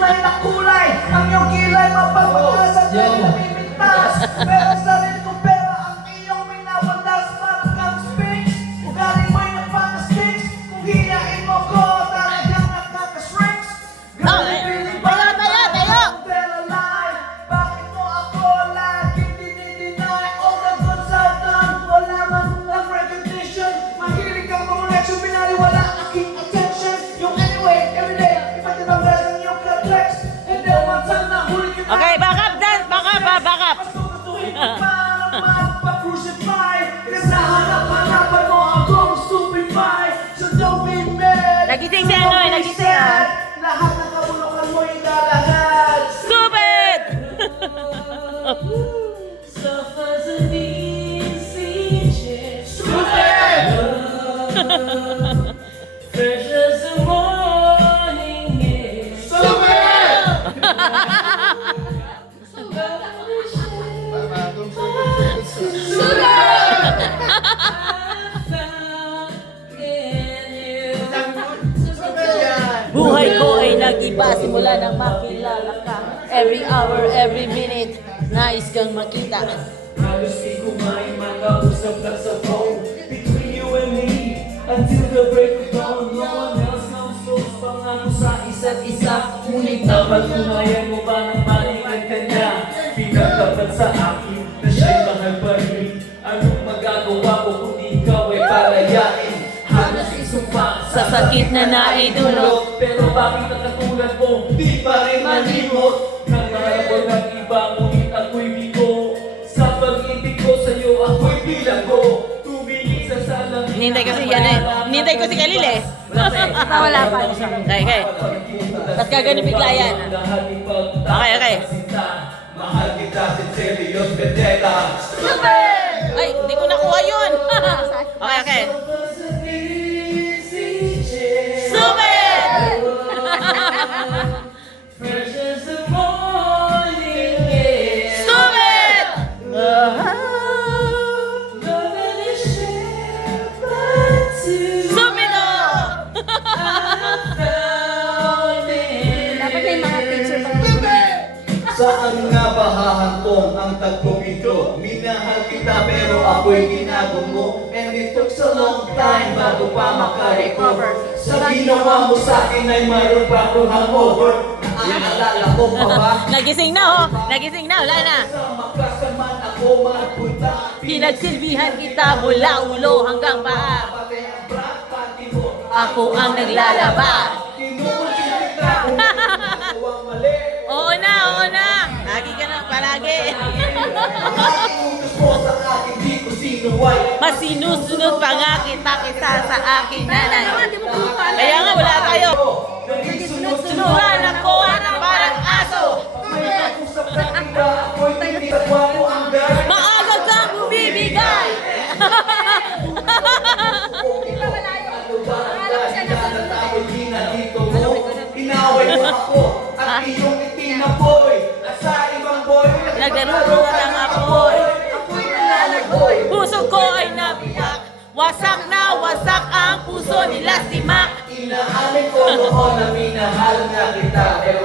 tunay na kulay. Ang iyong kilay mapapag-asa at namimitas. Pero sa rin ko pera ang iyong minawandas. Parang kang sphinx, ugali mo'y nagpaka-stinks. Kung hiyain mo ko, talagang nakaka-shrinks. Grabe feeling ba? Tayo! Bakit mo ako laging dinideny? All the good I've done, wala man lang recognition. Mahilig kang mamuleksyon, binaliwala aking attention. Yung anyway, everyday, iba't ibang beses ang iyong flex. And then one time nahuli kita. Okay, back up, dance! Back up! Mas gugustuhin ko pa na magpa-crucify. Kasi hanap-hanapan mo akong stupefy. So don't be mad. Nagising si ano eh, nagising ah. Lahat ng kabulukan mo ilalahad. Stupid! Buhay ko ay nag-iba simula nang makilala ka. Every hour, every minute, nais kang makita. Halos di ko may makausap lang sa phone. Between you and me, until the break of dawn. No one else knows those pangako sa isa't isa. Ngunit napatunayan mo ba ng malingan kanya? Pinagtapat sa akin na siya'y mahal pa rin. Anong magagawa ko kung ikaw ay palayain? Halos isumpa Sa sakit na naidulot, pero bakit ang katulad mo di pa rin malimot? Nangarap ko ng iba, ngunit ako'y bigo. Sa pag-ibig ko sa'yo, ako'y bilanggo. Tumingin sa salamin. hinintay ko si yan eh. Hinintay ko si Khalil eh. Wala pa. Okay. Ba't ka ganun bigla yan? Okay. Mahal kita, sincerely, vendetta. Ay, hindi ko nakuha yun. Okay. Stupid! Stupid! Stupido! Dapat may mga picture pa. Saan nga ba hahantong ang tagpong ito? Minahal kita pero ako'y ginago mo. And it took so long time bago pa makarecover. Sa ginawa mo sa akin ay mayroon pa akong hangover. Naaalala ko pa ba? Nagising na wala na. Sa magkasaman ako magpunta. Pinagsilbihan kita mula ulo hanggang paa. Pati ang brat, pati mo. Ako ang naglalaba. Tinuusin kita kung ako ang mali. Oo na. Lagi ka na palagi. Utos mo sa akin, di ko sinuway. Mas sinusunod pa nga kita sa aking nanay. Kaya nga wala tayo. Sunuran ako na parang aso. Maaga kang bumibigay. Inaway mo ako at iyong itinapoy. At sa ibang boy, Nagdarurungan ang apoy. ako'y nalalagoy. Puso ko ay nabiyak. Wasak na ang puso nila si Mac. Inaamin ko noon na minahal na kita. Pero